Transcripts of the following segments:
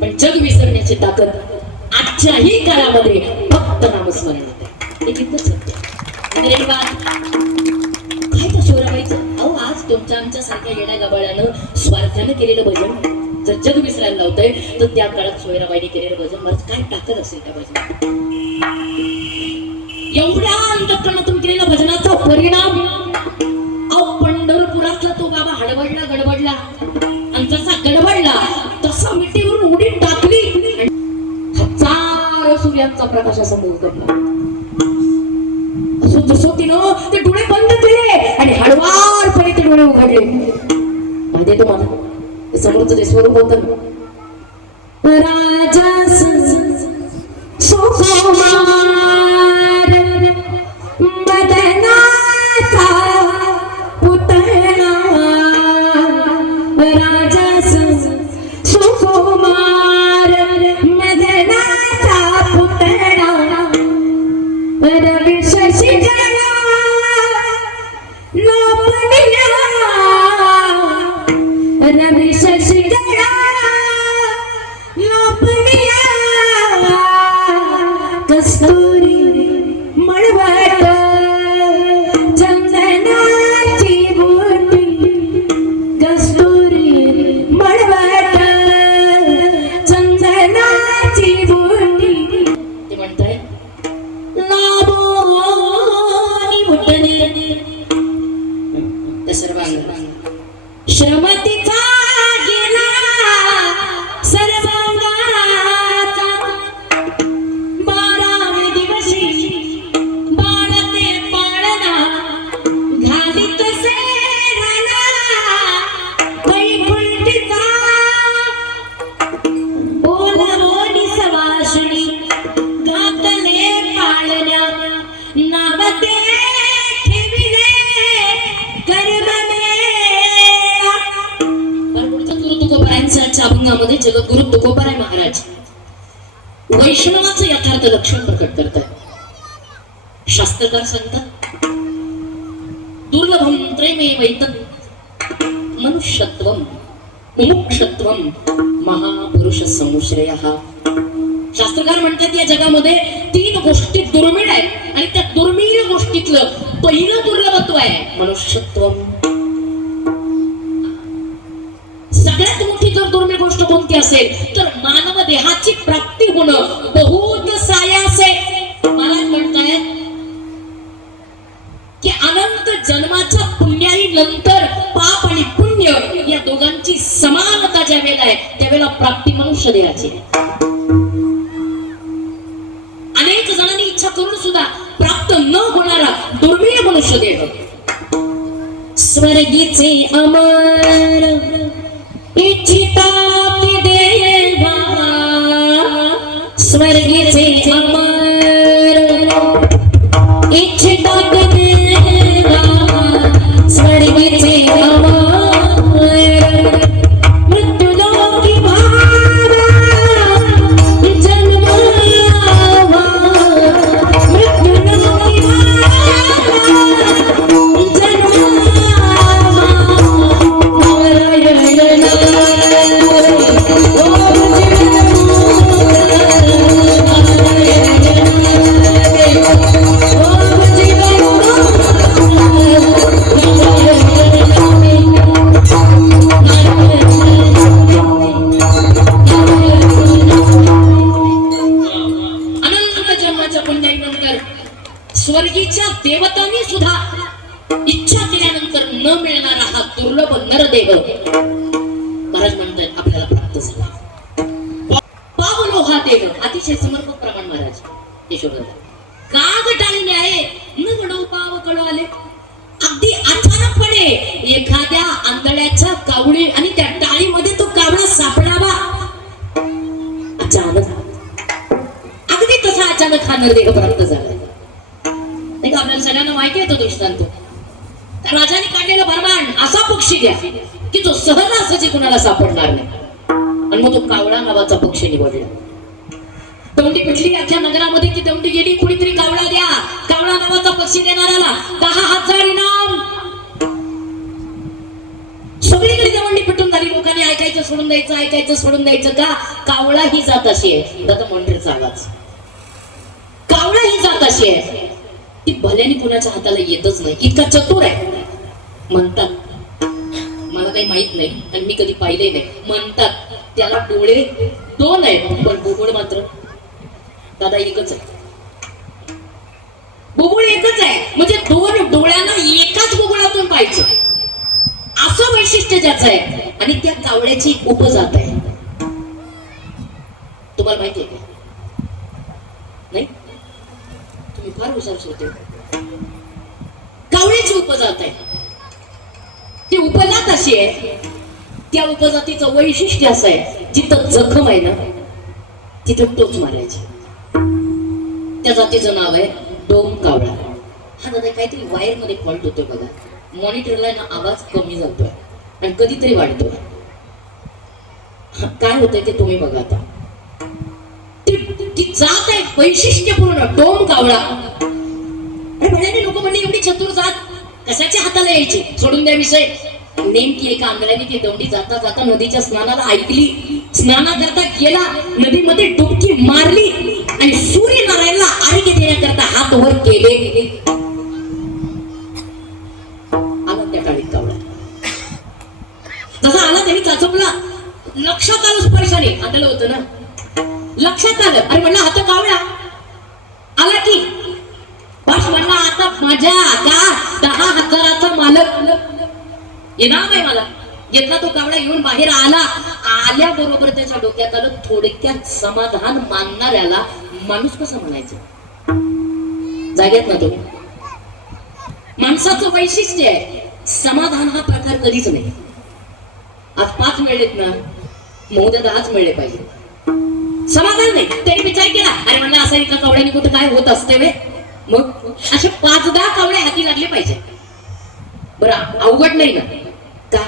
पण जग विसरण्याची ताकद आजच्याही काळामध्ये फक्त नामस्मरणात आहे. हे किती सत्य. काय तो शिवराबाईचं अहो आज तुमच्या आमच्या सारख्या येण्या गबाळ्यानं स्वार्थानं केलेलं भजन जर जग विसरायला लावतंय तर त्या काळात सोयराबाईने केलेलं भजन मला काय ताकद असेल त्या भजनात. एवढ्या अंतःकरणातून केलेल्या भजनाचा परिणाम पंढरपुरातला तो बाबा हडबडला गडबडला आणि जसा गडबडला देवाचा प्रकाश असा उघडला. जसं तिनं ते डोळे बंद केले आणि हळवारपणे ते डोळे उघडले. माहिती तुम्हाला समोरचं जे स्वरूप होतं राजा सुकुमार मदनाचा पुतळा, राजा सुकुमार मदनाचा पुतळा, रवी शशिगणा लोपनिया, रवी शशिगणा लोपनिया, कस्तुरी मळवट चंदनाची बोटी, कस्तुरी मळवट चंदनाची बोटी. ते म्हणताय लाबोनी बुटणी त्या सर्वांना श्रमतीचा गेला सर्वांगाचा, 12वे दिवशी बाळते पाळणा घालीत सेराला, वैकुंठीचा बोलवोनी सवासणी घातले पाळण्या, नावते ठेविले गर्भमेळा. तुकोबारायांच्या अभंगामध्ये जगद्गुरु तुकोबाराय महाराज वैष्णवाचं यथार्थ लक्षण प्रकट करतात. शास्त्रकार सांगतात दुर्लभम त्रयमेवैतम मनुष्यत्वम मुमुक्षत्वम महापुरुष संश्रयः. शास्त्रकार म्हणतात या जगामध्ये 3 गोष्टी दुर्मिळ आहेत आणि त्या दुर्मिळ गोष्टीतलं पहिलं दुर्लभत्व आहे मनुष्यत्वम. सगळ्यात मोठी जर दुर्मिळ गोष्ट कोणती असेल तर मानव देहाची प्राप्ती होणं बहुत सायासे. महाराज म्हणतायत की अनंत जन्माच्या पुण्याही नंतर पाप आणि पुण्य या दोघांची समानता ज्या वेळेला आहे त्यावेळेला प्राप्ती मनुष्य देहाची. अनेक जणांनी इच्छा करून सुद्धा प्राप्त न होणारा दुर्मिळ मनुष्य देह. स्वर्गीचे अमर इच्छिता देवा, स्वर्गीचे अमर इच्छिता देवा, स्वर्गीचे अमर मृत्युलोकी भावा जन्मावा, मृत्युलोकी भावा जन्मावा, नारायण स्वर्गीच्या देवतांनी सुद्धा इच्छा केल्यानंतर न मिळणारा हा दुर्लभ नरदेह महाराज म्हणतात आपल्याला प्राप्त झाला. पावलो हा देह अतिशय समर्पक प्रमाण महाराज यशोधर काग टाळीने आहे न घडव पाव कळू आले. अगदी अचानकपणे एखाद्या आंधळ्याच्या कावळी आणि त्या टाळीमध्ये तो कावळा सापडावा. अचानक अगदी तसा अचानक हा नरदेह प्राप्त झाला. नाही का आपल्याला सगळ्यांना माहिती आहे तो दृष्टांत. त्या राजाने काढलेला फरमान असा पक्षी द्या की जो सहजासहजी कुणाला सापडणार नाही. आणि मग तो कावळा नावाचा पक्षी निवडला. तोंडी पिटली अख्ख्या नगरामध्ये ती तोंडी गेली. कुणीतरी कावळा द्या, कावळा नावाचा पक्षी देणाऱ्याला 10,000 इनाम. सगळीकडे तोंडी पिटून झाली. लोकांनी ऐकायचं सोडून द्यायचं, ऐकायचं सोडून द्यायचं. का कावळा ही जात अशी आहे. दादा मंडळचा आवाज. कावळा ही जात अशी आहे ती भल्याने कुणाच्या हाताला येतच नाही. इतका चतुर आहे. म्हणतात मला काही माहित नाही आणि मी कधी पाहिले नाही. म्हणतात त्याला डोळे 2 आहेत पण बुबुळ मात्र दादा एकच आहे. बुबुळ एकच आहे. म्हणजे 2 डोळ्यांना एकाच बुबुळातून पाहायचं असं वैशिष्ट्य ज्याचं आहे. आणि त्या कावळ्याची एक उपजात आहे. तुम्हाला माहिती आहे का? नाही फार हुशार होते. कावळ्याची उपजात आहे. ती उपजात अशी आहे, त्या उपजातीचं वैशिष्ट्य असं आहे, जिथं जखम आहे ना तिथं टोच मारायची. त्या जातीचं नाव आहे डोम कावळा. हा दादा काहीतरी वायर मध्ये फॉल्ट होतोय बघा. मॉनिटरला ना आवाज कमी जातोय आणि कधीतरी वाढतोय. काय होतंय ते तुम्ही बघा आता. ती जात आहे वैशिष्ट्यपूर्ण डोम कावळा. अरे भण्याने लोक म्हणले एवढी चतुर जात कशाच्या हाताला यायची, सोडून द्या विषय. नेमकी एका आंधळ्याने ती दौंडी जाता जाता नदीच्या स्नानाला ऐकली. स्नानाकरता गेला, नदीमध्ये डुबकी मारली आणि सूर्यनारायणला आरोग्य देण्याकरता हात वर केले. आला त्या काळी कावळा. जसा आला त्यांनी चाचपला. लक्षात आलं स्पर्शाने. आलं होतं ना, लक्षात आलं. अरे म्हणलं आता कावळा आला की बस म्हणला आता माझ्या का 10,000चा मालक इनाम आहे मला. घेतला तो कावळा. येऊन बाहेर आला. आल्याबरोबर त्याच्या डोक्यात आलं थोडक्यात समाधान मानणाऱ्याला माणूस कसं म्हणायचं. जाग्यात ना तो माणसाचं वैशिष्ट्य आहे. समाधान हा प्रकार कधीच नाही. आज 5 मिळेत ना, मग उद्या 10च मिळले पाहिजे. समाधान नाही. त्यांनी विचार केला, अरे म्हणलं असं एका कावळ्याने कुठं काय होत असते वे. मग असे 5-10 कावळे हाती लागले पाहिजे. बरं अवघड नाही ना का.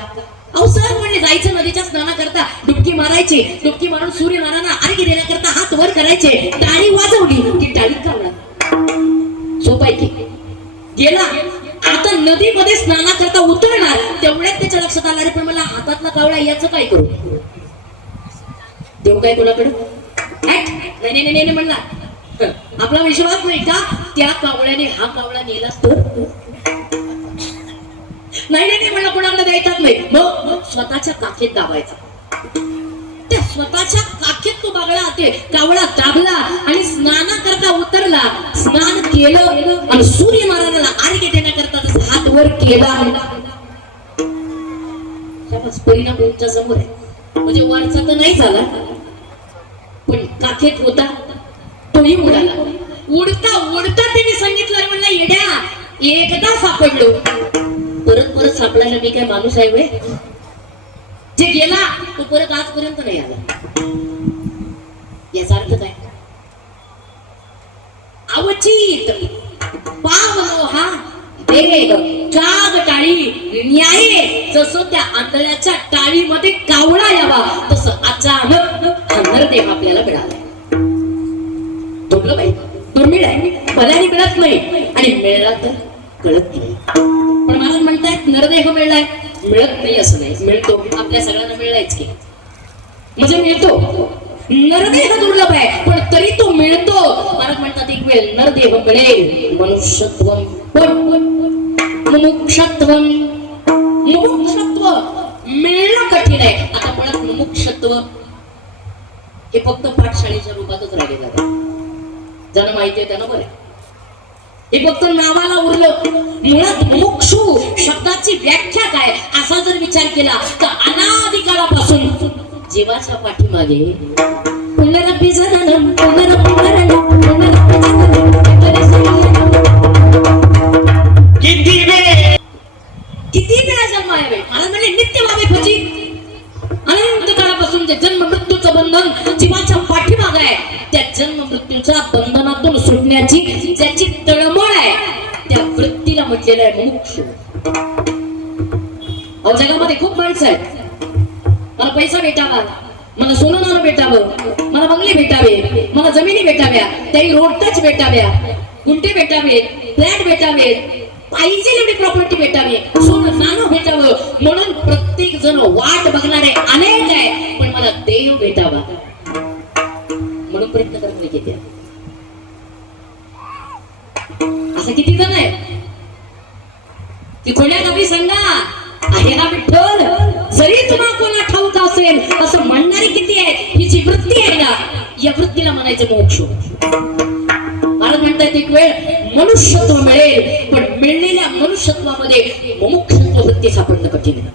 अहो सहज म्हणले जायचं नदीच्या स्नानाकरता, डुबकी मारायची. डुबकी मारून सूर्यनारायणला आरोग्य देण्याकरता हात वर करायचे. टाळी वाजवली की टाळीत कावळा. सोपं आहे की. गेला. आता नदीमध्ये स्नानाकरता उतरणार तेवढ्यात त्याच्या लक्षात आलं, पण मला हातातला कावळा याचं काय करू. देव काय कोणाकडे नाही नाही नाही म्हणला. आपला विश्वास नाही का त्या कावळ्याने हा कावळा नेला तर. नाही नाही म्हणलं कोणाकडे द्यायचाच नाही. मग स्वतःच्या काखेत दाबायचा. त्या स्वतःच्या काखेत तो कावळा दाबला आणि स्नानाकरता उतरला. स्नान केलं आणि सूर्यनारायणाला आरोग्य देण्याकरता हात वर केला. परिणाम तुमच्या समोर आहे. म्हणजे वरचा तर नाही झाला, पण काखेत होता तोही उडाला. उडता उडता त्यांनी सांगितलं, म्हणलं येड्या एकदा सापडलो परत परत सापडायला मी काय माणूस आहे वे. जे गेला तो परत आजपर्यंत नाही आला. याचा अर्थ काय. अवचित पावलो हा देव काग टाळी न्याय. जसं त्या आंधळ्याच्या टाळीमध्ये कावळा यावा तसं अचानक नरदेव आपल्याला मिळाला. दुर्मिळ आहे. भल्याने मिळत नाही आणि मिळला तर कळत नाही. पण मला म्हणतायत नरदेह मिळलाय. मिळत नाही असं नाही, मिळतो. आपल्या सगळ्यांना मिळलायच की. म्हणजे मिळतो. नरदेह दुर्लभ आहे पण तरी तो मिळतो. महाराज म्हणतात एक वेळ नरदेह मिळेल. मनुष्यत्व मुमुक्षत्व. मुमुक्षत्व मिळणं कठीण आहे. आता मुळात मुमुक्षत्व हे फक्त पाठशाळेच्या रूपातच राहिलेलं आहे. ज्यांना माहिती आहे त्यांना बरं. हे फक्त नावाला उरलं. मुळात मुमुक्षु शब्दाची व्याख्या काय असा जर विचार केला तर अनादी काळापासून जीवाच्या पाठीमागे पुनरपि जननम पुनरपि मरणम पुनरपि जननम किती वेळा जन्म आहे. मला म्हणजे नित्य व्हावे भजी. अनंत काळापासून जे जन्म मृत्यूचं बंधन जीवाच्या पाठीमागे आहे, त्या जन्म मृत्यूच्या बंधनातून सुटण्याची ज्याची तळमळ आहे त्या वृत्तीला म्हटलेलं आहे मुमुक्षु. जगामध्ये खूप माणसं आहेत. मला पैसा भेटावा, मला सोनं नाणं भेटावं, मला बंगले भेटावे, मला जमिनी भेटाव्या, त्याही रोड टच भेटाव्या, गुंठे भेटावे, फ्लॅट भेटावे, पाहिजे एवढी प्रॉपर्टी भेटावी, सोनं नाणं भेटावं. म्हणून प्रत्येक जण वाट बघणारे अनेक आहे. पण मला देव भेटावा म्हणून प्रयत्न करत नाही. किती असं किती जण आहे की कोण्या गावी सांगा आहे ना विठ्ठल जरी तुम्हाला कोणा ठाऊक असेल असं म्हणणारी किती आहे. ही जी वृत्ती आहे ना या वृत्तीला म्हणायचं मोक्ष. महाराज म्हणतात एक वेळ मनुष्यत्व मिळेल पण मिळलेल्या मनुष्यत्वामध्ये मुमुक्षत्व वृत्ती सापडणं कठीण आहे.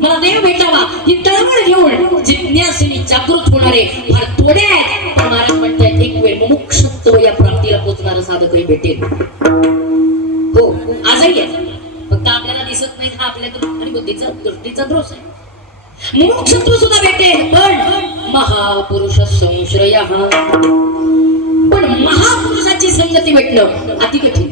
मला देव भेटावा ही तळमळ घेऊन जिज्ञासेने जागृत होणारे फार थोडे आहेत. महाराज म्हणतात एक वेळ मुमुक्षत्व या प्राप्तीला पोचणारा भेटेल. हो आजही आहे, फक्त आपल्याला दिसत नाही, हा आपल्या आणि बुद्धीचा दृष्टीचा दोष आहे. मोक्षत्व सुद्धा भेटेल, पण महापुरुष संश्रय, पण महापुरुषाची संगती भेटणं अति कठीण.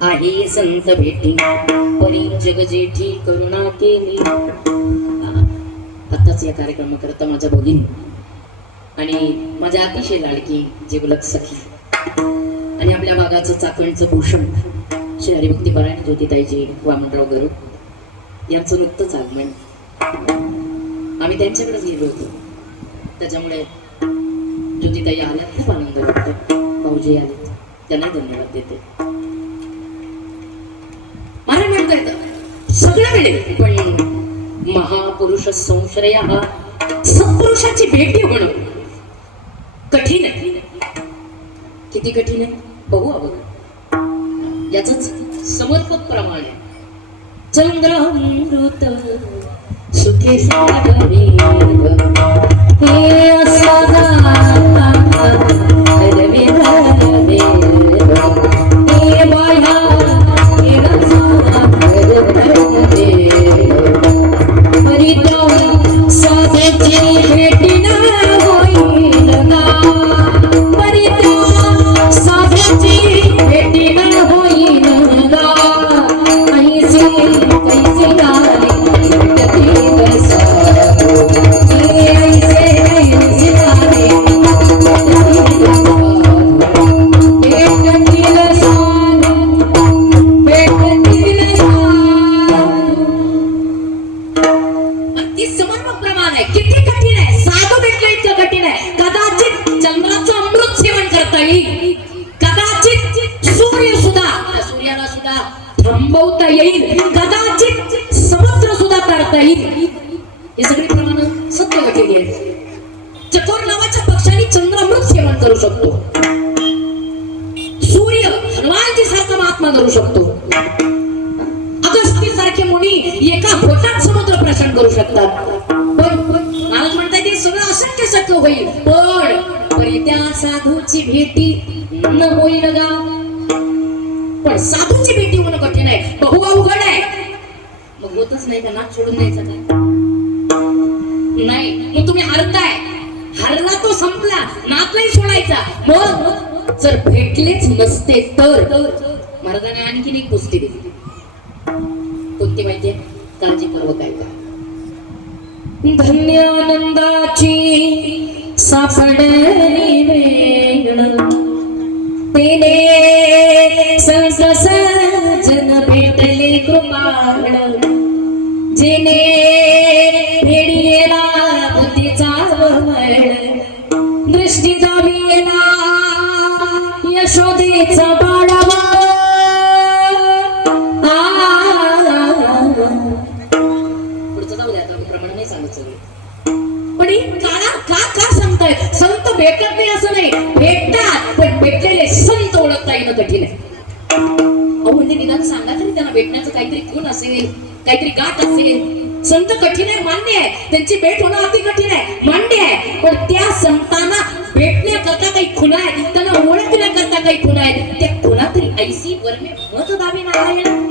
आहे संत भेटी परी जग जेठी करुणा केली. आताच या कार्यक्रम करता माझ्या भगिनी आणि माझ्या अतिशय लाडकी जिवलग सखी आणि आपल्या भागाचं चाकणचं भूषण श्री हरिभक्ती परायण ज्योतिताईजी वामनराव गरुड यांचं नुकतंच आगमन. आम्ही त्यांच्याकडेच गेलो होतो, त्याच्यामुळे ज्योतिताई आल्या खूप आनंद वाटतो. भाऊजी आले त्यांना धन्यवाद देते. मला म्हणता येतं सगळं मिळेल, पण महापुरुष संश्रय हा सत्पुरुषाची भेटी होणं कठीण आहे. किती कठीण आहे बघू आपण. याच समर्पक प्रमाण आहे. चंद्रामृत सुखे सागरे हे असा थांबवता येईल, कदाचित समुद्र सुद्धा काढता येईल. हे सगळी प्रमाण सत्य घडलेली आहे. चकोर नावाच्या पक्षाने चंद्रामृत सेवन करू शकतो. सूर्य हनुमानजी सारखा महात्मा करू शकतो. अगस्त्य सारखे मुनी एका पोटात समुद्र प्रशांत करू शकतात. पण महाराज म्हणतात ते सगळं अशक्य शक्य होईल, पण त्या साधूची भेटी न होईन गा. पण साधूची भेटी होणं कठीण आहे, बहु अवघड आहे. मग होतच नाही का, नाच सोडून द्यायचा काय? नाही, मग तुम्ही हरताय. हरला तो संपला, नाच नाही सोडायचा. मग जर भेटलेच नसते तर महाराजांनी आणखीन एक गोष्टी दिली. कोणती माहितीये? काळजी पर्व काय का? धन्य आनंदाची सापडली वेळ, तेने संत सज्जन भेटले कृपाळ, जेने भेडियेला बुद्धीचा वमळ, दृष्टी दावियेला यशोदेचा बाळावा. पुढचं जाऊ द्या, प्रमाण नाही सांगत सगळे. पण ही काळा का सांगताय? संत भेटत नाही असं नाही, भेटतात, पण भेटलेले संत ओळखता येणं कठीण आहे. अहो म्हणजे निदान सांगा तरी त्यांना भेटण्याचं काहीतरी गुण असेल, काहीतरी गाठ असेल. संत कठीण आहे मान्य आहे, त्यांची भेट होणं अति कठीण आहे मान्य आहे. पण त्या संतांना भेटण्याकरता काही खुणा आहेत, त्यांना ओळखण्याकरता काही खुणा आहेत. त्या खुणा तरी ऐसी वर्मे मत दावे नारायण.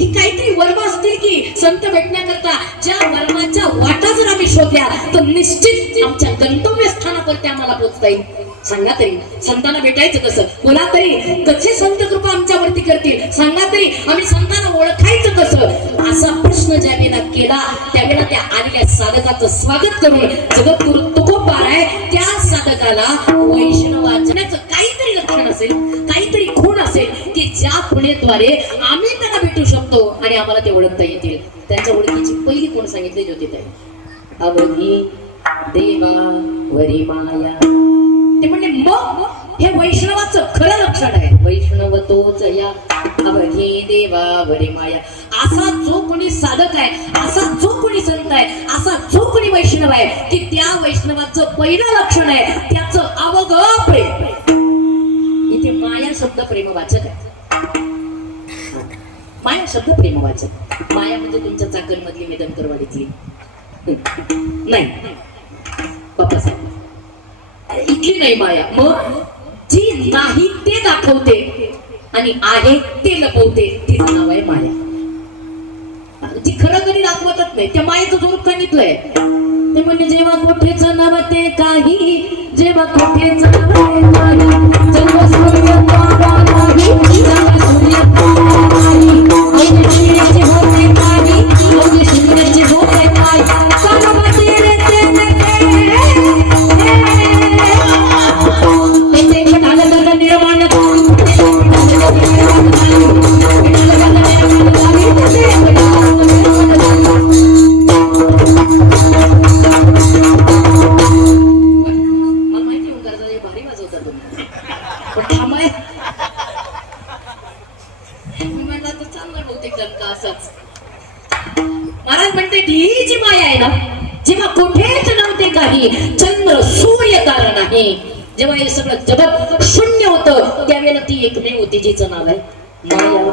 ही काहीतरी वर्म असतील की संत भेटण्याकरता. ज्या वर्माच्या वाटा जर आम्ही शोधल्या तर निश्चित आमच्या गंतव्य स्थानापर्यंत आम्हाला पोहोचता येईल. सांगा तरी संतांना भेटायचं कसं? बोला तरी कसे संत कृपा आमच्यावरती करतील? सांगा तरी आम्ही संतांना ओळखायचं कसं? असा प्रश्न ज्या वेळेला केला त्यावेळेला त्या आलेल्या साधकाचं स्वागत करून जगद्गुरु तुकोबार आहे त्या साधकाला वैष्णवाचनाचं काहीतरी लक्षण असेल, काहीतरी खूण असेल की ज्या खुणेद्वारे आम्ही त्यांना भेटू शकतो आणि आम्हाला ते ओळखता येतील. त्यांच्या ओळखीची पहिली कोण सांगितली ज्योतिताई? अवधी देवा वरी माया. ते म्हणजे मग हे वैष्णवाचं खरं लक्षण आहे. वैष्णव तोच या अवधी देवा वरी माया. असा जो कोणी साधक आहे, असा जो कोणी संत आहे, असा जो कोणी वैष्णव आहे की त्या वैष्णवाचं पहिलं लक्षण आहे त्याचं अवघ प्रेम. इथे माया शब्द प्रेमवाचक आहे. माया शब्द प्रेमवाचक. माया म्हणजे तुमच्या चाकण मधली मेदनकरवाडीतली नाही बाप्पासाहेब, इथली नाही माया. मग जी नाही ते दाखवते आणि आहे ते लपवते तिचं नाव आहे माया. जी खरं कधी दाखवतच नाही त्या मायेचं स्वरूप सांगितलंय ते म्हणजे जेव्हा कुठेच नव्हते काही, जेव्हा कुठेच नव्हते काही, जेव्हा सूर्य तारा नाही, जेव्हा सूर्य तारा नाही, अवघे सूर्याचे होते काही, अवघे सूर्याचे होते काही, कानामध्ये रेते निर्माण महाराज म्हणते ही जी माया आहे ना, जेव्हा कुठेच नव्हते काही, चंद्र सूर्य तारा नाही, जेव्हा हे सगळं जगत शून्य होतं त्यावेळेला ती एकमेव होती जिचं नाव आहे माया.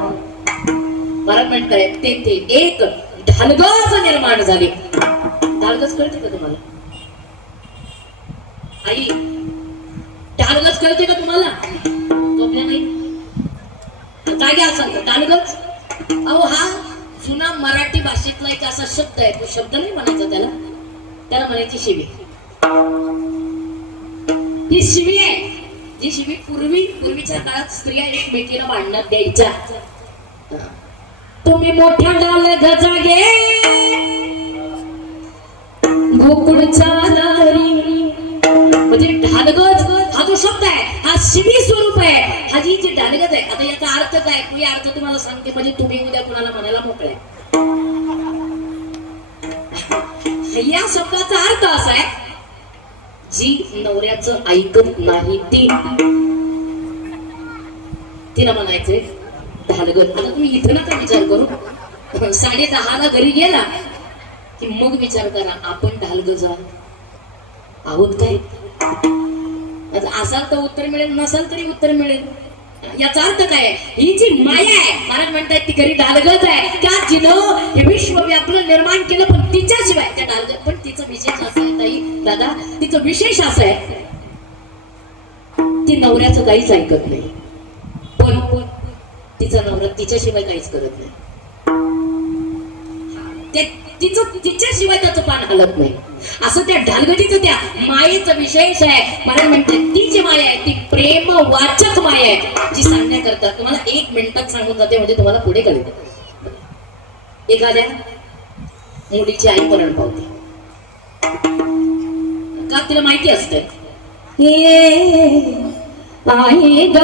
महाराज म्हणताय तेथे एक ढालगज निर्माण झाली. ढालगज कळते का तुम्हाला? आई ढालगज कळते का तुम्हाला? झोपल्या नाही जागे असाल तर ढालगज. अहो हा जुना मराठी भाषेतला एक असा शब्द आहे, तो शब्द नाही म्हणायचा त्याला, त्याला म्हणायची शिवी. ही शिवी आहे जी शिवी पूर्वीच्या काळात स्त्रिया एकमेकीला भांडणात द्यायच्या. तुम्ही मोठ्या डाल गजागे गोकुळचा लारी, म्हणजे ढालगज हा जो शब्द आहे हा शिवी स्वरूप आहे. हा जी ढालगज आहे. आता याचा अर्थ काय? मी अर्थ तुम्हाला सांगते म्हणजे तुम्ही उद्या कुणाला म्हणायला मोकळे. या शब्दाचा अर्थ असा आहे जी नवऱ्याचं ऐकत नाही तिला म्हणायचंय ढालगज. आता तुम्ही इथं नका विचार करू, 10:30ला घरी गेला की मग विचार करा आपण ढालगज आहोत काय. असाल तर उत्तर मिळेल, नसाल तरी उत्तर मिळेल. याचा अर्थ काय? ही जी माया आहे महाराज म्हणतात ती खरी ढालगज आहे. त्या जिनं हे विश्व व्यापलं निर्माण केलं, पण तिच्याशिवाय त्या ढालगज. पण तिचं विशेष असं आहे ताई दादा, तिचं विशेष असं आहे ती ती नवऱ्याचं काहीच ऐकत नाही, पण तिचा नवरा तिच्याशिवाय काहीच करत नाही. तिच्याशिवाय त्याचं पान हलत नाही. असं त्या ढालगडीचं त्या मायेचं विशेष आहे. मला म्हणते ती जी माया आहे ती प्रेम वाचक माया आहे, जी सांगण्याकरता तुम्हाला 1 मिनिटात सांगून जाते, म्हणजे तुम्हाला पुढे कळेल. एखाद्या मुलीची आई मरण पावते का, तिला माहिती असते आई ग